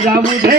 i ya, ya, ya, ya,